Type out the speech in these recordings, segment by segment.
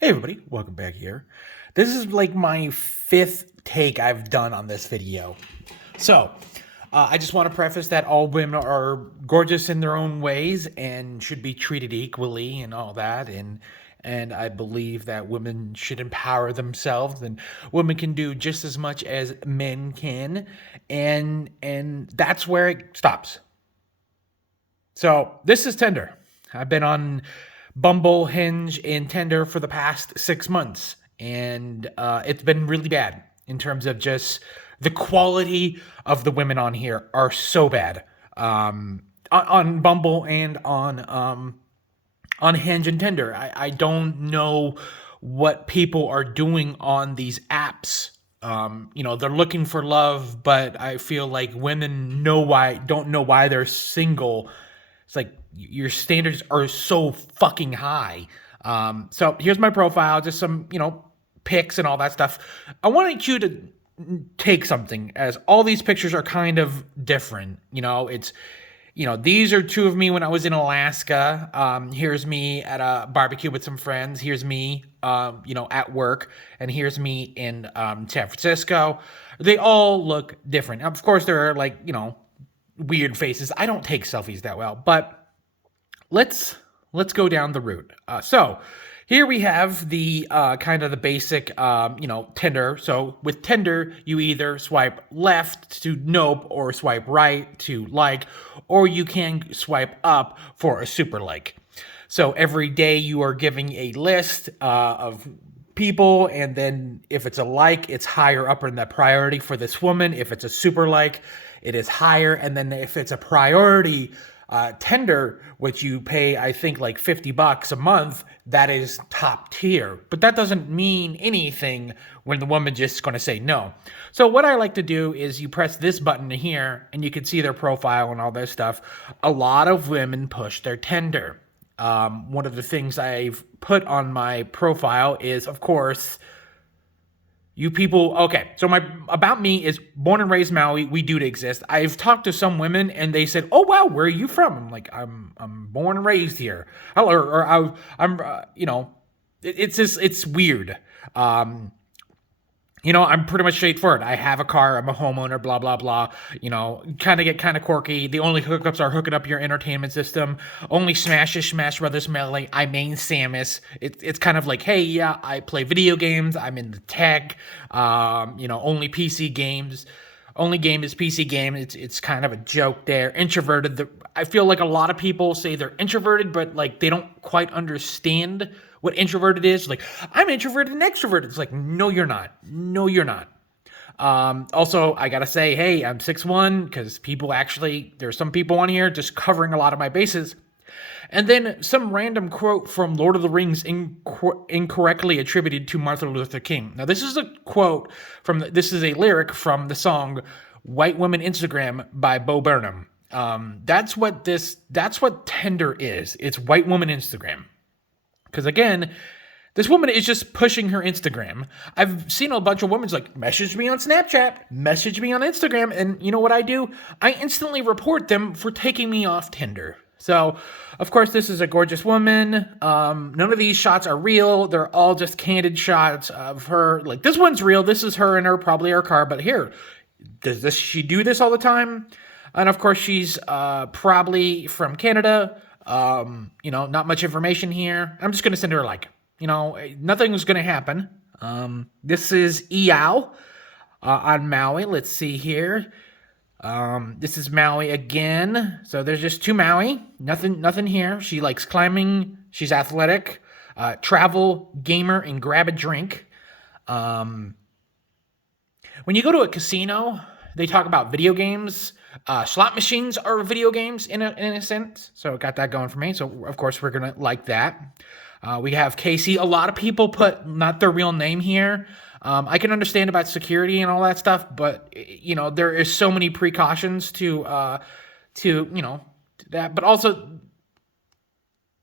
Hey everybody, welcome back here. This is like my fifth take I've done on this video. So, I just want to preface that all women are gorgeous in their own ways and should be treated equally and all that. And I believe that women should empower themselves and women can do just as much as men can. And that's where it stops. So this is Tinder. I've been on Bumble, Hinge, and Tinder for the past 6 months, and it's been really bad in terms of just the quality of the women on here are so bad. On Bumble and on Hinge and Tinder, I don't know what people are doing on these apps. They're looking for love, but I feel like women don't know why they're single. It's like your standards are so fucking high. So here's my profile, just some, pics and all that stuff. I wanted you to take something, as all these pictures are kind of different. These are two of me when I was in Alaska. Here's me at a barbecue with some friends. Here's me, at work. And here's me in San Francisco. They all look different. Of course, there are weird faces. I don't take selfies that well, but let's go down the route. So here we have the kind of the basic, Tinder. So with Tinder, you either swipe left to nope or swipe right to like, or you can swipe up for a super like. So every day you are giving a list of people, and then if it's a like, it's higher up in the priority for this woman. If it's a super like, it is higher. And then if it's a priority tender, which you pay, I think, like $50 a month, that is top tier. But that doesn't mean anything when the woman just going to say no. So what I like to do is you press this button here, and you can see their profile and all this stuff. A lot of women push their tender. One of the things I've put on my profile is, of course, you people. Okay, so my about me is born and raised Maui. We do exist. I've talked to some women and they said, "Oh wow, where are you from?" I'm like, I'm born and raised here. It's just it's weird. I'm pretty much straightforward. I have a car. I'm a homeowner. Blah blah blah. Kind of get kind of quirky. The only hookups are hooking up your entertainment system. Only Smash Brothers Melee. I main Samus. It's kind of like, hey, yeah, I play video games. I'm in the tech. Only PC games. Only game is PC game. It's kind of a joke there. Introverted. I feel like a lot of people say they're introverted, but like they don't quite understand what introverted is. Like, I'm introverted and extroverted. It's like, no, you're not. No, you're not. Also, I gotta say, hey, I'm 6'1", because there's some people on here just covering a lot of my bases. And then some random quote from Lord of the Rings incorrectly attributed to Martin Luther King. Now, this is a quote this is a lyric from the song White Woman Instagram by Bo Burnham. That's what Tinder is. It's white woman Instagram. Because again, this woman is just pushing her Instagram. I've seen a bunch of women like, message me on Snapchat, message me on Instagram, and you know what I do? I instantly report them for taking me off Tinder. So, of course, this is a gorgeous woman. None of these shots are real. They're all just candid shots of her. Like, this one's real. This is her in probably her car. But here, she do this all the time? And of course, she's probably from Canada. Not much information here. I'm just going to send her a like. Nothing's going to happen. This is Eow on Maui. Let's see here. This is Maui again. So there's just two Maui. Nothing here. She likes climbing. She's athletic. Travel, gamer, and grab a drink. When you go to a casino, they talk about video games. Slot machines are video games in a sense. So got that going for me. So of course we're gonna like that. We have Casey. A lot of people put not their real name here. I can understand about security and all that stuff, but there is so many precautions to that. But also,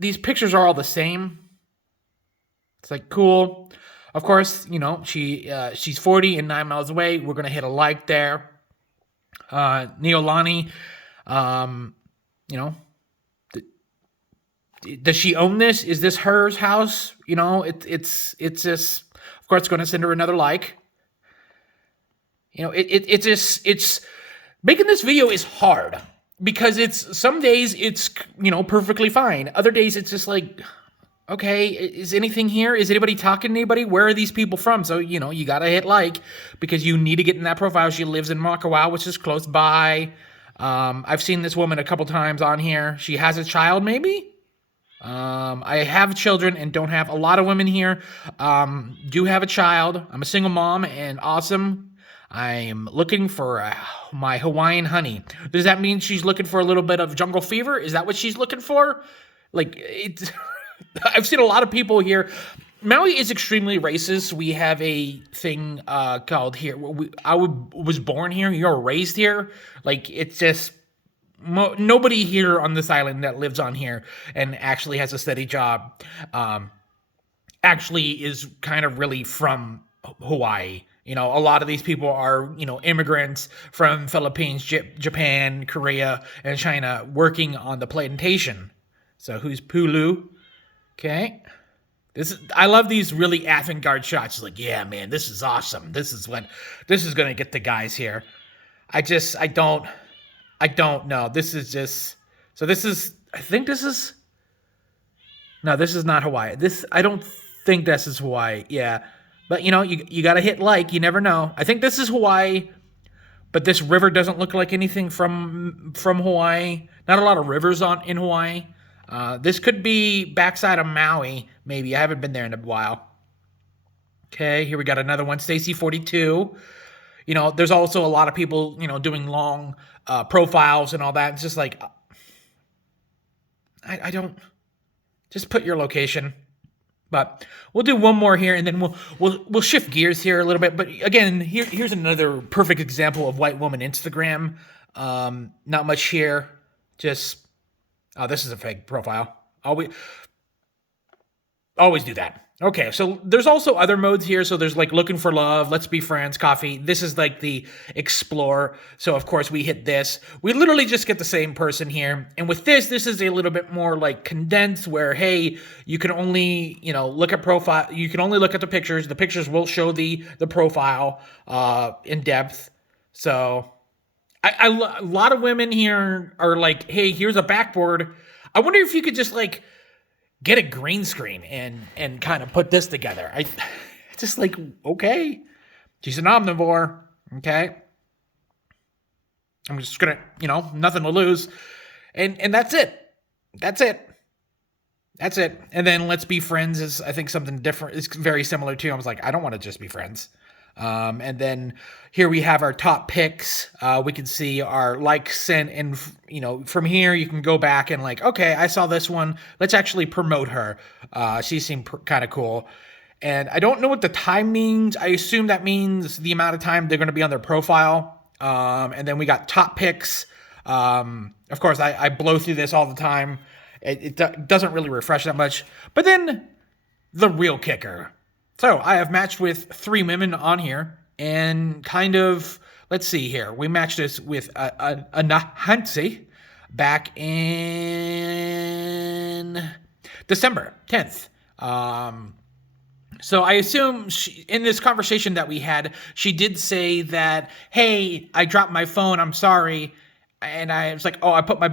these pictures are all the same. It's like, cool. Of course, she's 40 and 9 miles away. We're gonna hit a like there. Neolani, Does she own this? Is this her house? You know, it's just, of course, going to send her another like. You know, it's just, it's making this video is hard because it's some days it's, you know, perfectly fine. Other days it's just like, okay, is anything here? Is anybody talking to anybody? Where are these people from? So, you know, you got to hit like because you need to get in that profile. She lives in Makawa, which is close by. I've seen this woman a couple times on here. She has a child, maybe? I have children and don't have a lot of women here. Do have a child. I'm a single mom and awesome. I'm looking for my Hawaiian honey. Does that mean she's looking for a little bit of jungle fever? Is that what she's looking for? Like, it's... I've seen a lot of people here. Maui is extremely racist. We have a thing called here. I was born here. You're raised here. Like, it's just... nobody here on this island that lives on here and actually has a steady job actually is kind of really from Hawaii. You know, a lot of these people are, you know, immigrants from Philippines, Japan, Korea, and China working on the plantation. So who's Pulu? Okay. I love these really avant-garde shots. It's like, yeah, man, this is awesome. This is going to get the guys here. I don't know. This is just, so this is, I think this is, no, this is not Hawaii. I don't think this is Hawaii. Yeah. But, you know, you got to hit like, you never know. I think this is Hawaii, but this river doesn't look like anything from Hawaii. Not a lot of rivers in Hawaii. This could be backside of Maui, maybe. I haven't been there in a while. Okay, here we got another one, Stacy 42. You know, there's also a lot of people, you know, doing long profiles and all that. It's just like, I don't, just put your location. But we'll do one more here, and then we'll shift gears here a little bit. But again, here's another perfect example of white woman Instagram. Not much here. Just, oh, this is a fake profile. Always do that. Okay, so there's also other modes here. So there's like looking for love, let's be friends, coffee. This is like the explore. So of course we hit this. We literally just get the same person here. And with this is a little bit more like condensed where, hey, you can only, you know, look at profile. You can only look at the pictures. The pictures will show the profile in depth. So a lot of women here are like, hey, here's a backboard. I wonder if you could just like get a green screen and kind of put this together. I just like, okay, she's an omnivore. Okay. I'm just gonna, you know, nothing to lose. And that's it. That's it. And then let's be friends is, I think, something different. It's very similar to, I was like, I don't want to just be friends. And then here we have our top picks. We can see our likes sent, and you know, from here you can go back and like, okay, I saw this one. Let's actually promote her. She seemed kind of cool. And I don't know what the time means. I assume that means the amount of time they're going to be on their profile. And then we got top picks. Of course, I blow through this all the time. It doesn't really refresh that much. But then the real kicker. So I have matched with 3 women on here, and kind of, let's see here. We matched this with a Nahansi back in December 10th. So I assume in this conversation that we had, she did say that, hey, I dropped my phone, I'm sorry. And I was like, oh, I put my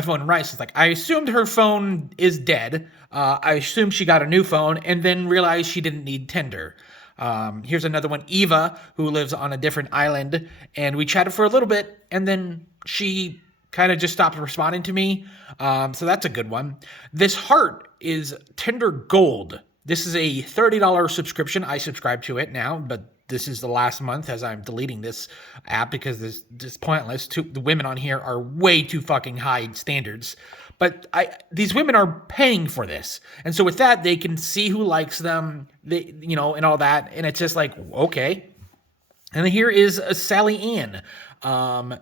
phone in rice. It's like, I assumed her phone is dead. I assumed she got a new phone and then realized she didn't need Tinder. Here's another one, Eva, who lives on a different island. And we chatted for a little bit and then she kind of just stopped responding to me. So that's a good one. This heart is Tinder Gold. This is a $30 subscription. I subscribe to it now, but this is the last month as I'm deleting this app because this is pointless. The women on here are way too fucking high standards. But these women are paying for this. And so with that, they can see who likes them, and all that. And it's just like, okay. And here is Sally Ann.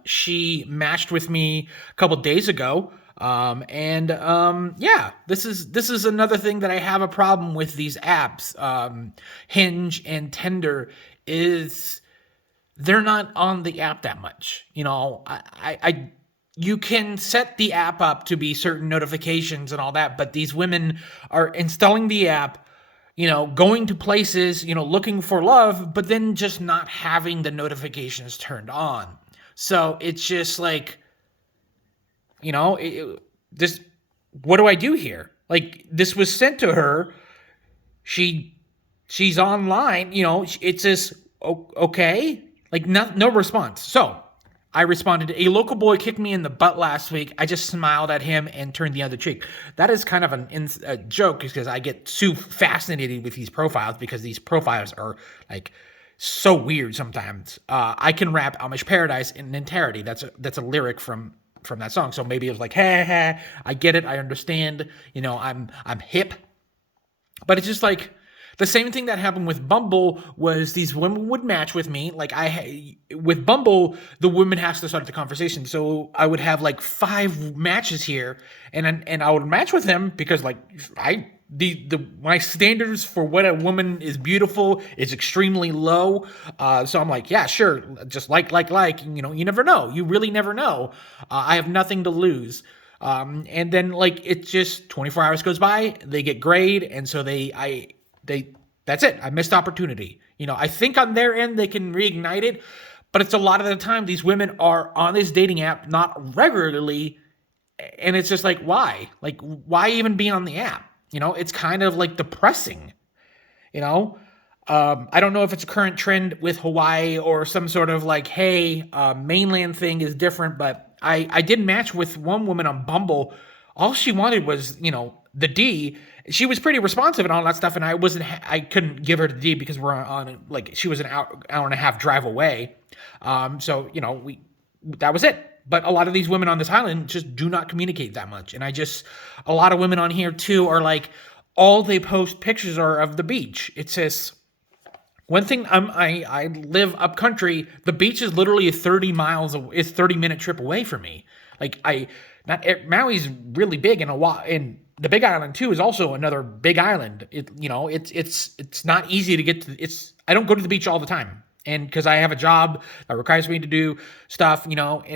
She matched with me a couple days ago. Yeah, this is another thing that I have a problem with these apps. Hinge and Tinder is they're not on the app that much. You know, you can set the app up to be certain notifications and all that, but these women are installing the app, going to places, looking for love, but then just not having the notifications turned on. So it's just like, this, what do I do here? Like, this was sent to her. She's online, it says, okay, like no response. So I responded, a local boy kicked me in the butt last week. I just smiled at him and turned the other cheek. That is kind of a joke because I get so fascinated with these profiles because these profiles are like so weird sometimes. I can rap Amish Paradise in entirety. That's a lyric from that song. So maybe it was like, hey, I get it. I understand. I'm hip. But it's just like, the same thing that happened with Bumble was these women would match with me. Like with Bumble, the woman has to start the conversation. So I would have like 5 matches here, and I would match with them because like my standards for what a woman is beautiful is extremely low. So I'm like, yeah, sure, just like. You never know. You really never know. I have nothing to lose. And then like it's just 24 hours goes by, they get grayed, and so that's it. I missed opportunity. I think on their end they can reignite it, but it's a lot of the time these women are on this dating app not regularly, and it's just like, why? Like, why even be on the app? It's kind of like depressing. I don't know if it's a current trend with Hawaii or some sort of like, hey, mainland thing is different, but I did match with one woman on Bumble. All she wanted was, the D. She was pretty responsive and all that stuff, and I couldn't give her the D because we're on like, she was an hour and a half drive away. So, that was it. But a lot of these women on this island just do not communicate that much. And a lot of women on here too are like, all they post pictures are of the beach. It says, one thing, I live up country. The beach is literally 30-minute trip away from me. Like Maui's really big, and the Big Island too is also another big island. It's not easy to get to. I don't go to the beach all the time, and because I have a job that requires me to do stuff, and I'm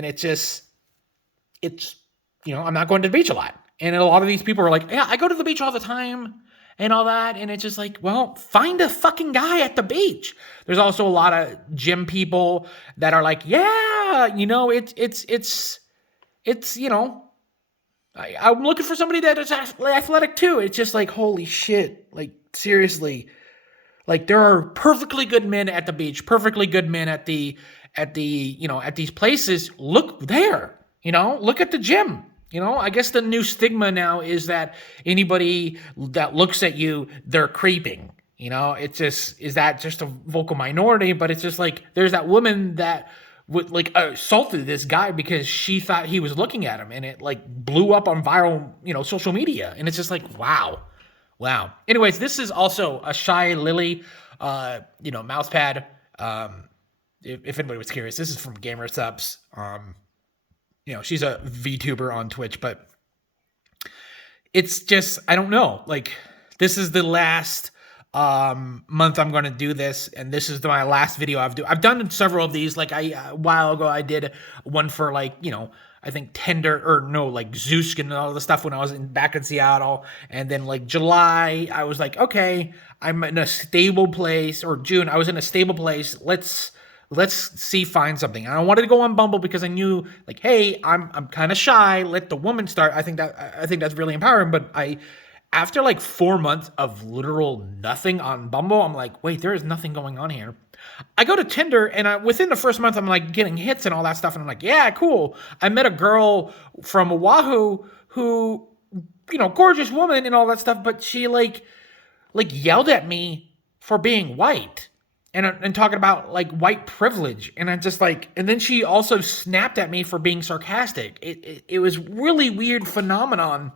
not going to the beach a lot. And a lot of these people are like, yeah, I go to the beach all the time and all that. And it's just like, well, find a fucking guy at the beach. There's also a lot of gym people that are like, yeah, I'm looking for somebody that is athletic too. It's just like, holy shit. Like, seriously. Like, there are perfectly good men at the beach, perfectly good men at these places. Look there, look at the gym. I guess the new stigma now is that anybody that looks at you, they're creeping. It's just, is that just a vocal minority? But it's just like, there's that woman that would like assaulted this guy because she thought he was looking at him, and it like blew up on viral, social media. And it's just like, wow. Anyways, this is also a Shy Lily, mouse pad. If anybody was curious, this is from Gamer Subs. She's a VTuber on Twitch, but it's just, I don't know. Like, this is the last month I'm going to do this, and this is my last video I've done several of these. Like, a while ago I did one for like, I think Tinder, or no, like Zeus and all the stuff when I was back in Seattle. And then like July, I was like, okay, I'm in a stable place, or June, I was in a stable place. Let's find something. And I wanted to go on Bumble because I knew like, hey, I'm kind of shy. Let the woman start. I think that's really empowering. But after like 4 months of literal nothing on Bumble, I'm like, wait, there is nothing going on here. I go to Tinder, and within the first month, I'm like getting hits and all that stuff. And I'm like, yeah, cool. I met a girl from Oahu who, gorgeous woman and all that stuff. But she like yelled at me for being white. And talking about like white privilege, and I'm just like, and then she also snapped at me for being sarcastic. It was really weird phenomenon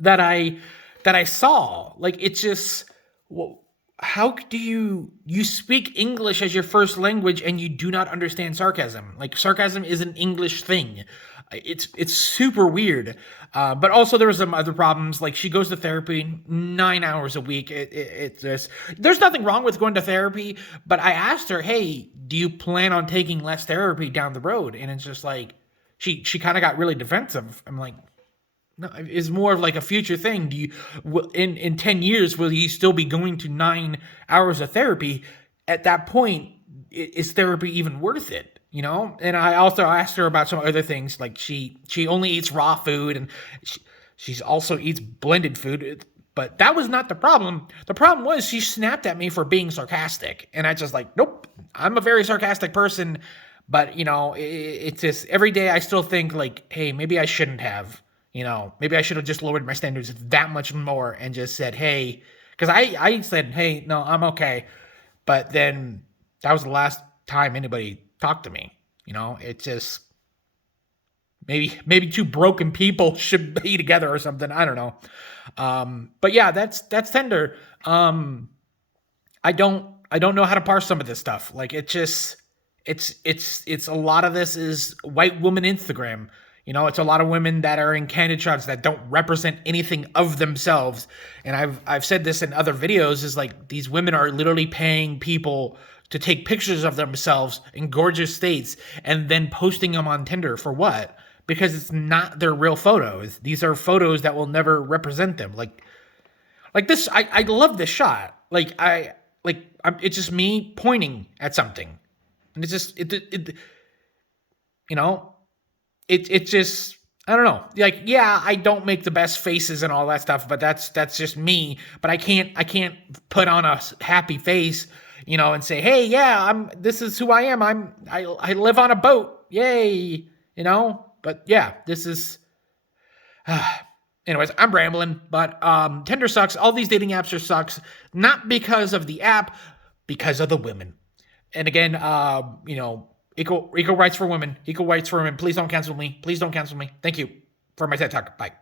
that I saw. Like, it's just, well, how do you speak English as your first language and you do not understand sarcasm? Like, sarcasm is an English thing. It's super weird. But also there were some other problems. Like, she goes to therapy 9 hours a week. It's just, there's nothing wrong with going to therapy, but I asked her, hey, do you plan on taking less therapy down the road? And it's just like, she kind of got really defensive. I'm like, no, it's more of like a future thing. Do you in 10 years will you still be going to 9 hours of therapy? At that point, is therapy even worth it? You know? And I also asked her about some other things, like she only eats raw food, and she's also eats blended food. But that was not the problem. The problem was she snapped at me for being sarcastic, and I just like, nope, I'm a very sarcastic person. But it's just every day I still think like, hey, maybe I shouldn't have. Maybe I should have just lowered my standards that much more and just said, hey, because I said, hey, no, I'm okay. But then that was the last time anybody talked to me. It just maybe two broken people should be together or something. I don't know. But yeah, that's Tinder. I don't know how to parse some of this stuff. Like it's a lot of this is white woman Instagram. It's a lot of women that are in candid shots that don't represent anything of themselves. And I've said this in other videos, is like these women are literally paying people to take pictures of themselves in gorgeous states and then posting them on Tinder for what? Because it's not their real photos. These are photos that will never represent them. Like this, I love this shot. It's just me pointing at something, and it's just it's just, I don't know. Like, yeah, I don't make the best faces and all that stuff, but that's just me. But I can't put on a happy face, and say, hey, yeah, this is who I am. I live on a boat. Yay. But yeah, this is anyways, I'm rambling, but Tinder sucks. All these dating apps are sucks, not because of the app, because of the women. And again, equal rights for women, equal rights for women. Please don't cancel me. Please don't cancel me. Thank you for my TED Talk. Bye.